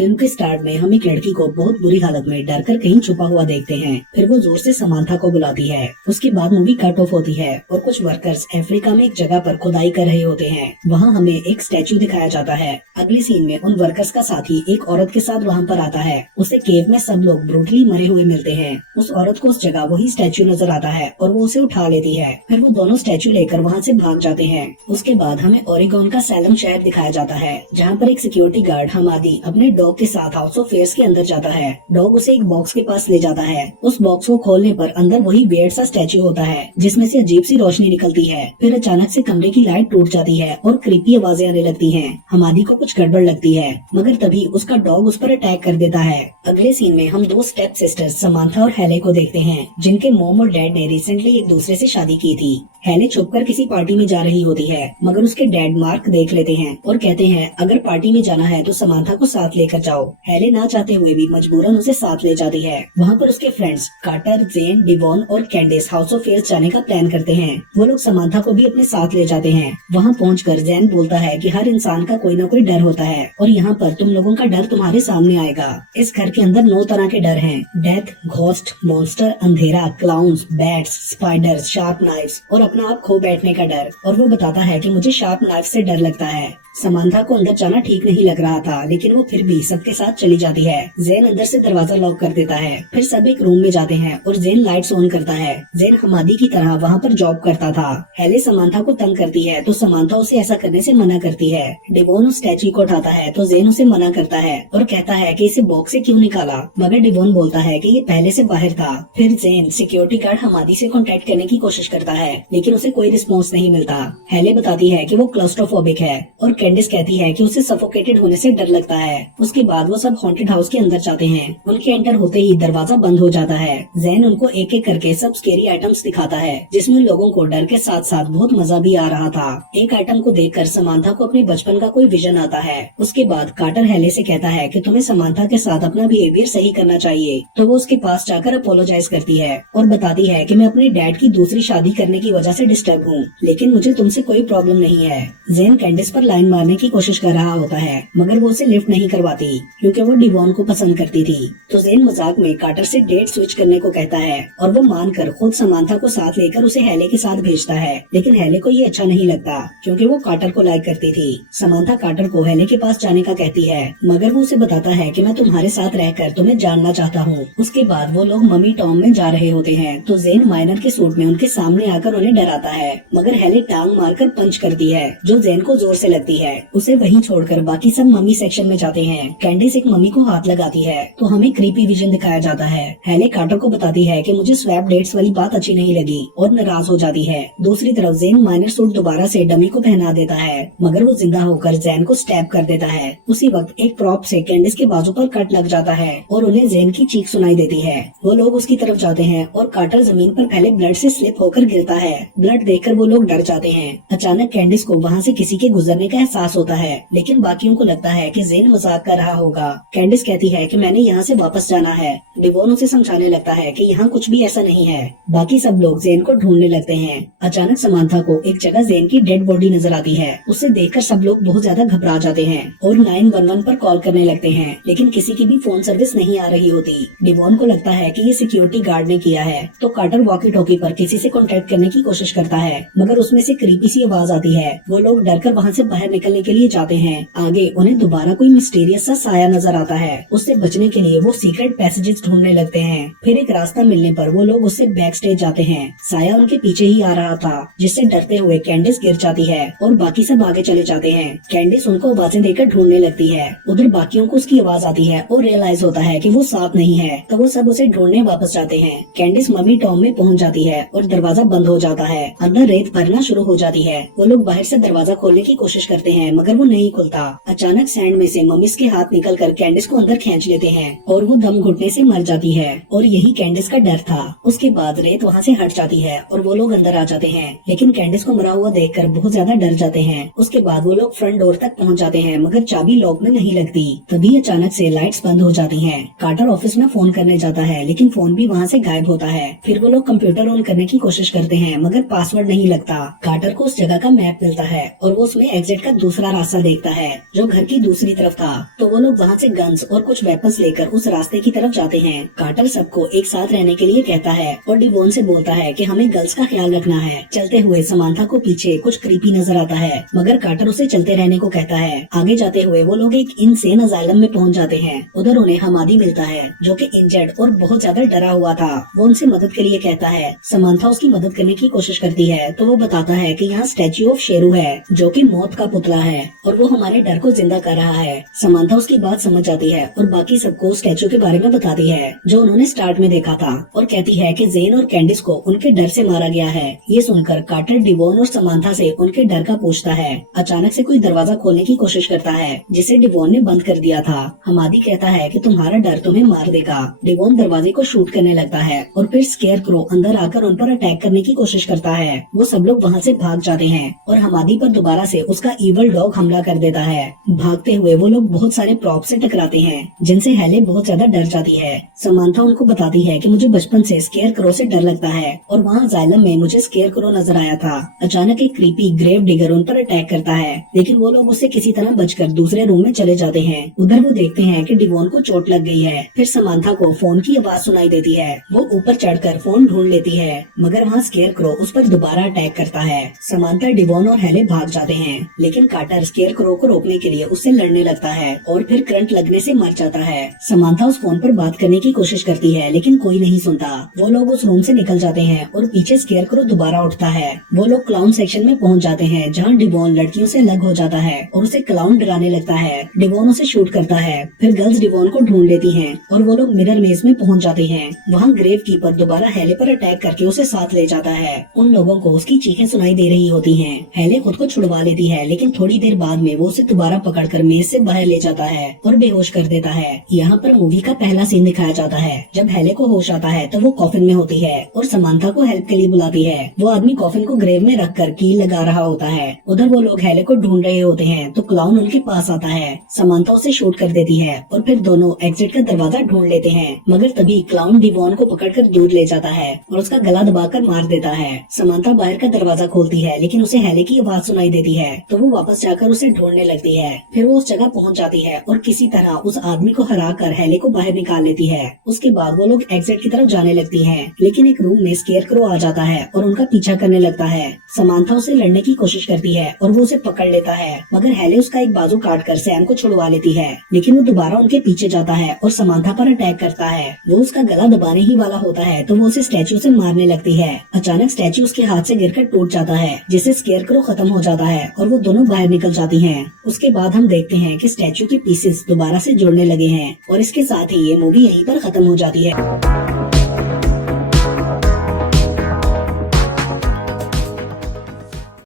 Film के start में हम एक लड़की को बहुत बुरी हालत में डर कर कहीं छुपा हुआ देखते हैं। फिर वो जोर से समांथा को बुलाती है। उसके बाद मूवी कट ऑफ होती है और कुछ वर्कर्स अफ्रीका में एक जगह पर खुदाई कर रहे होते हैं। वहाँ हमें एक स्टैचू दिखाया जाता है। अगली सीन में उन वर्कर्स का साथी एक औरत के साथ वहाँ पर आता है। उसे केव में सब लोग ब्रूटली मरे हुए मिलते हैं। उस औरत को उस जगह वही स्टैचू नजर आता है और वो उसे उठा लेती है। फिर वो दोनों स्टैचू लेकर वहाँ से भाग जाते हैं। उसके बाद हमें ओरेगोन का सैलम शहर दिखाया जाता है, जहाँ पर एक सिक्योरिटी गार्ड हमादी अपने डॉग के साथ हाउस ऑफ फेयर्स के अंदर जाता है। डॉग उसे एक बॉक्स के पास ले जाता है। उस बॉक्स को खोलने पर अंदर वही वियर्ड सा स्टैचू होता है, जिसमें से अजीब सी रोशनी निकलती है। फिर अचानक से कमरे की लाइट टूट जाती है और क्रीपी आवाजें आने लगती हैं। हमादी को कुछ गड़बड़ लगती है, मगर तभी उसका डॉग उस पर अटैक कर देता है। अगले सीन में हम दो स्टेप सिस्टर्स समांथा और हेले को देखते हैं, जिनके मॉम और डैड ने रिसेंटली एक दूसरे से शादी की थी। हेले छुपकर किसी पार्टी में जा रही होती है, मगर उसके डैड मार्क देख लेते हैं और कहते हैं अगर पार्टी में जाना है तो समांथा को साथ लेकर जाओ। हेले ना चाहते हुए भी मजबूरन उसे साथ ले जाती है। वहाँ पर उसके फ्रेंड्स कार्टर, जेन, डिवॉन और कैंडिस हाउस ऑफ फेयर्स जाने का प्लान करते हैं। वो लोग समांथा को भी अपने साथ ले जाते हैं। वहाँ पहुंचकर जेन बोलता है कि हर इंसान का कोई न कोई डर होता है और यहाँ पर तुम लोगों का डर तुम्हारे सामने आएगा। इस घर के अंदर 9 तरह के डर हैं: डेथ, घोस्ट, मॉन्स्टर, अंधेरा, clowns, bats, spiders, sharp knifes और अपना आप खो बैठने का डर। और वो बताता है कि मुझे शार्प नाइफ से डर लगता है। समांथा को अंदर जाना ठीक नहीं लग रहा था, लेकिन वो फिर भी सबके साथ चली जाती है। जेन अंदर से दरवाजा लॉक कर देता है। फिर सब एक रूम में जाते हैं और जेन लाइट्स ऑन करता है। जेन हमादी की तरह वहाँ पर जॉब करता था। हेले समांथा को तंग करती है तो समांथा उसे ऐसा करने से मना करती है। डिवॉन उस स्टैचू को उठाता है तो जेन उसे मना करता है और कहता है कि इसे बॉक्स से क्यों निकाला, मगर डिवॉन बोलता है कि ये पहले से बाहर था। फिर जेन सिक्योरिटी गार्ड हमादी से कॉन्टेक्ट करने की कोशिश करता है, लेकिन उसे कोई रिस्पॉन्स नहीं मिलता। हेले बताती है कि वो क्लॉस्ट्रोफोबिक है और कैंडिस कहती है कि उसे सफोकेटेड होने से डर लगता है। उसके बाद वो सब हॉन्टेड हाउस के अंदर जाते हैं। उनके एंटर होते ही दरवाजा बंद हो जाता है। जैन उनको एक एक करके सब स्केरी आइटम्स दिखाता है, जिसमें लोगों को डर के साथ साथ बहुत मजा भी आ रहा था। एक आइटम को देखकर समांथा को अपने बचपन का कोई विजन आता है। उसके बाद कार्टर हेले से कहता है कि तुम्हें समांथा के साथ अपना बिहेवियर सही करना चाहिए, तो वो उसके पास जाकर अपोलोजाइज करती है और बताती है कि मैं अपने डैड की दूसरी शादी करने की वजह से डिस्टर्ब हूँ, लेकिन मुझे तुमसे कोई प्रॉब्लम नहीं है। जैन कैंडिस पर लाइन मारने की कोशिश कर रहा होता है, मगर वो उसे लिफ्ट नहीं करवाती क्योंकि वो डिवॉन को पसंद करती थी। तो जेन मजाक में कार्टर से डेट स्विच करने को कहता है और वो मानकर खुद समांथा को साथ लेकर उसे हेले के साथ भेजता है। लेकिन हेले को ये अच्छा नहीं लगता क्योंकि वो कार्टर को लाइक करती थी। समांथा कार्टर को हेले के पास जाने का कहती है, मगर वो उसे बताता है कि मैं तुम्हारे साथ रहकर तुम्हें जानना चाहता हूँ। उसके बाद वो लोग मम्मी टॉम में जा रहे होते हैं तो जेन माइनर के सूट में उनके सामने आकर उन्हें डराता है, मगर हेले टांग मारकर पंच करती है जो जेन को जोर से लगती है। उसे वहीं छोड़कर बाकी सब मम्मी सेक्शन में जाते हैं। कैंडिस एक मम्मी को हाथ लगाती है तो हमें क्रीपी विजन दिखाया जाता है। हेले कार्टर को बताती है कि मुझे स्वैप डेट्स वाली बात अच्छी नहीं लगी और नाराज हो जाती है। दूसरी तरफ जेन माइनर सूट दोबारा से डमी को पहना देता है, मगर वो जिंदा होकर जैन को स्टैब कर देता है। उसी वक्त एक प्रॉप से कैंडिस के बाजू पर कट लग जाता है और उन्हें जेन की चीख सुनाई देती है। वो लोग उसकी तरफ जाते हैं और कार्टर जमीन पर फैले ब्लड से स्लिप होकर गिरता है। ब्लड देखकर वो लोग डर जाते हैं। अचानक कैंडिस को वहाँ से किसी के गुजरने का एहसास होता है, लेकिन बाकियों को लगता है कि जेन मजाक कर रहा होगा। कैंडिस कहती है कि मैंने यहाँ से वापस जाना है। डिवॉन उसे समझाने लगता है कि यहाँ कुछ भी ऐसा नहीं है। बाकी सब लोग जेन को ढूंढने लगते हैं। अचानक समांथा को एक जगह जेन की डेड बॉडी नजर आती है। उसे देखकर सब लोग बहुत ज्यादा घबरा जाते हैं और 911 पर कॉल करने लगते हैं, लेकिन किसी की भी फोन सर्विस नहीं आ रही होती। डिवॉन को लगता है कि ये सिक्योरिटी गार्ड ने किया है, तो कार्टर वॉकी टॉकी पर किसी से कॉन्टेक्ट करने की कोशिश करता है, मगर उसमें से क्रीपी सी आवाज आती है। वो लोग डरकर वहाँ से बाहर निकलने के लिए जाते हैं। आगे उन्हें दोबारा कोई मिस्टीरियस सा साया नजर आता है। उससे बचने के लिए वो सीक्रेट पैसेजेस ढूंढने लगते हैं। फिर एक रास्ता मिलने पर वो लोग उससे बैक स्टेज जाते हैं। साया उनके पीछे ही आ रहा था, जिससे डरते हुए कैंडिस गिर जाती है और बाकी सब आगे चले जाते हैं। कैंडिस उनको आवाजें देकर ढूंढने लगती है। उधर बाकियों को उसकी आवाज आती है और रियलाइज होता है कि वो साथ नहीं है, तो वो सब उसे ढूंढने वापस जाते हैं। कैंडिस मम्मी टॉम में पहुंच जाती है और दरवाजा बंद हो जाता है। अंदर रेत भरना शुरू हो जाती है। वो लोग बाहर से दरवाजा खोलने की कोशिश करते हैं, मगर वो नहीं खुलता। अचानक सैंड में से मम्मीज के हाथ निकलकर कैंडिस को अंदर खींच लेते हैं और वो दम घुटने से मर जाती है। और यही कैंडिस का डर था। उसके बाद रेत वहाँ से हट जाती है और वो लोग अंदर आ जाते हैं, लेकिन कैंडिस को मरा हुआ देखकर बहुत ज्यादा डर जाते हैं। उसके बाद वो लोग फ्रंट डोर तक पहुँच जाते हैं, मगर चाबी लॉक में नहीं लगती। तभी अचानक से लाइट्स बंद हो जाती हैं। कार्टर ऑफिस में फोन करने जाता है, लेकिन फोन भी वहाँ से गायब होता है। फिर वो लोग कंप्यूटर ऑन करने की कोशिश करते हैं, मगर पासवर्ड नहीं लगता। कार्टर को उस जगह का मैप मिलता है और वो उसमें एग्जिट का दूसरा रास्ता देखता है जो घर की दूसरी तरफ था। तो वो लोग वहाँ से गन्स और कुछ वेपन्स लेकर उस रास्ते की तरफ जाते हैं। कार्टर सबको एक साथ रहने के लिए कहता है और डिवोन से बोलता है कि हमें गर्ल्स का ख्याल रखना है। चलते हुए समांथा को पीछे कुछ क्रीपी नजर आता है, मगर कार्टर उसे चलते रहने को कहता है। आगे जाते हुए वो लोग एक इनसेन अजाइलम में पहुंच जाते हैं। उधर उन्हें हमादी मिलता है जो कि इंजर्ड और बहुत ज्यादा डरा हुआ था। वो उनसे मदद के लिए कहता है। समांथा उसकी मदद करने की कोशिश करती है तो वो बताता है कि यहाँ स्टैच्यू ऑफ शेरू है जो कि मौत का पुतला है और वो हमारे डर को जिंदा कर रहा है। समांथा उसकी बात समझ जाती है और बाकी सबको स्टैच्यू के बारे में बताती है जो उन्होंने स्टार्ट में देखा था और कहती है कि जेन और कैंडिस को उनके डर से मारा गया है। ये सुनकर कार्टर डिवोन और समांथा से उनके डर का पूछता है। अचानक से कोई दरवाजा खोलने की कोशिश करता है जिसे डिवोन ने बंद कर दिया था। हमादी कहता है कि तुम्हारा डर तुम्हें मार देगा। डिवोन दरवाजे को शूट करने लगता है और फिर स्केयरक्रो अंदर आकर उन पर अटैक करने की कोशिश करता है। वो सब लोग वहाँ से भाग जाते हैं और हमादी पर दोबारा से उसका इवल डॉग हमला कर देता है। भागते हुए वो लोग बहुत सारे प्रॉप से टकराते हैं जिनसे हेले बहुत ज्यादा डर जाती है। समांथा उनको बताती है कि मुझे बचपन से स्केयरक्रो से डर लगता है और वहाँ जाइलम में मुझे स्केयरक्रो नजर आया था। अचानक एक क्रीपी ग्रेव डिगर उन पर अटैक करता है लेकिन वो लोग उससे किसी तरह बचकर दूसरे रूम में चले जाते हैं। उधर वो देखते हैं कि डिवोन को चोट लग गई है। फिर समांथा को फोन की आवाज सुनाई देती है। वो ऊपर चढ़कर फोन ढूंढ लेती है मगर वहाँ स्केयरक्रो उस पर दोबारा अटैक करता है। समांथा डिवोन और हेले भाग जाते हैं लेकिन कार्टर स्केयरक्रो को रोकने के लिए उससे लड़ने लगता है और फिर करंट लगने से मर जाता है। समांथा उस फोन पर बात करने की कोशिश करती है लेकिन कोई नहीं सुनता। वो लोग उस रूम से निकल जाते हैं और पीछे स्केयरक्रो दोबारा उठता है। वो लोग क्लाउन सेक्शन में पहुंच जाते हैं जहाँ डिवोन लड़कियों से अलग हो जाता है और उसे क्लाउन डराने लगता है। डिवोन उसे शूट करता है। फिर गर्ल्स डिवोन को ढूंढ लेती हैं और वो लोग मिरर मेज में पहुंच जाते हैं। वहाँ ग्रेव कीपर दोबारा हेले पर अटैक करके उसे साथ ले जाता है। उन लोगों को उसकी चीखें सुनाई दे रही होती हैं। हेले खुद को छुड़वा लेती है लेकिन थोड़ी देर बाद में वो उसे दोबारा पकड़कर मेज से बाहर ले जाता है और बेहोश कर देता है। यहाँ पर मूवी का पहला सीन दिखाया जाता है। जब हेले को होश आता है तो वो कॉफिन में होती है और समांथा को हेल्प के लिए बुलाती है। वो आदमी कॉफिन को ग्रेव में रखकर कील लगा रहा होता है। उधर वो लोग हेले को ढूंढ रहे होते हैं तो क्लाउन उनके पास आता है। समांथा उसे शूट कर देती है और फिर दोनों एग्जिट का दरवाजा ढूंढ लेते हैं मगर तभी क्लाउन डिवोन को पकड़कर दूर ले जाता है और उसका गला दबाकर मार देता है। समांथा बाहर का दरवाजा खोलती है लेकिन उसे हेले की आवाज सुनाई देती है तो वो वापस जाकर उसे ढूंढने लगती है। फिर वो उस जगह पहुंच जाती है और किसी तरह उस आदमी को हरा कर हेले को बाहर निकाल लेती है। उसके बाद वो लोग एग्जिट की तरफ जाने लगती है लेकिन एक रूम में स्केयरक्रो आ जाता है और उनका पीछा करने लगता है। समांथा उसे लड़ने की कोशिश करती है और वो उसे पकड़ लेता है मगर हेले उसका एक बाजू काट कर सैम को छुड़वा लेती है लेकिन वो दोबारा उनके पीछे जाता है और समांथा पर अटैक करता है। वो उसका गला दबाने ही वाला होता है तो वो उसे स्टैचू से मारने लगती है। अचानक स्टैचू उसके हाथ से गिरकर टूट जाता है जिससे स्केयरक्रो खत्म हो जाता है और वो दोनों बाहर निकल जाती हैं। उसके बाद हम देखते हैं कि स्टैचू के पीसेस दोबारा से जुड़ने लगे हैं और इसके साथ ही ये मूवी यहीं पर खत्म हो जाती है।